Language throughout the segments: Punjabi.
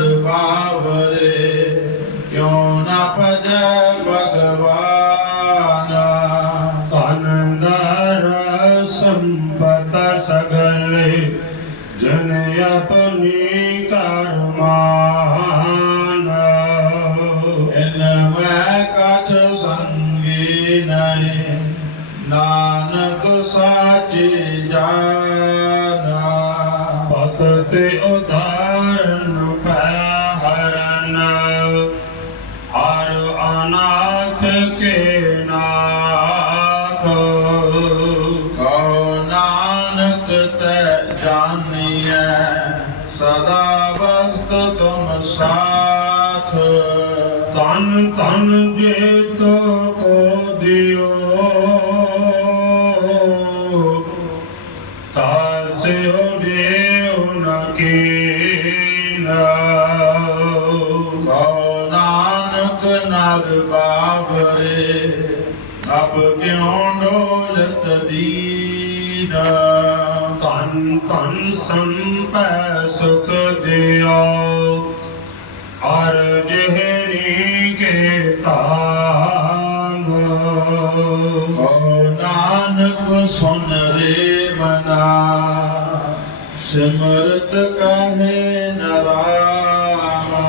ਹਰ ਪਾਵਰੇ, ਕਿਉ ਨਾ ਭਜੈ ਭਗਵਾਨ? ਧਨ ਦਰ ਸੰਪਤ ਸਗਲੇ, ਜਨ ਆਪਣੀ ਕਰਮਾਨ। ਇਨ ਮੈਂ ਕਛ ਸੰਗੀ ਨਹੀਂ, ਨਾਨਕ ਸਾਚੀ ਜਾਨ। ਪਤ ਤੇ ਉਧਾਰ ਨਾਨਕ ਤੈ ਜਾਣੀਐ, ਸਦਾ ਵਸਤ ਤੁਮ ਸਾਥ ਤਨ ਤਨ ਜੇ ਤੋ ਕੋ ਦਿਓ। ਤਾਸਿਓ ਦੇਉ ਨ ਕੀਨਾ। ਨਾਨਕ ਨਗ ਬਾਬਰੇ, ਅਬ ਕਿਉ ਡੋਲਤ ਦੀਨ? ਧਨ ਧਨ ਸੰਪੈ ਸੁਖ ਦਿਓ। ਅਰ ਜਿਹਨੀ ਕੇ ਤਾਮ ਕਉ ਨਾਨਕ ਸੁਨ ਰੇ ਮਨਾ। ਸਿਮਰਤ ਕਹੇ ਨਰਾਮਾ।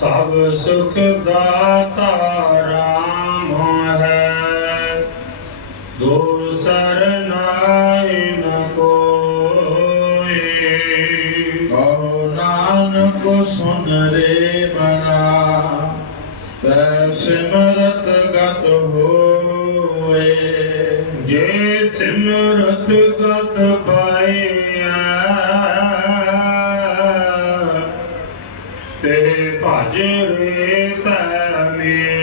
ਸਭ ਸੁਖ ਦਾਤਾ ਕਉ ਨਾਨਕ ਸੁਨ ਰੇ ਮਨਾ ਤੈ ਸਿਮਰਤ ਗਤ ਹੋਏ। ਜੇ ਸਿਮਰਤ ਗਤ ਪਾਇਆ ਤੇ ਭਜ ਰੇ ਤੈ ਮੀਤਾ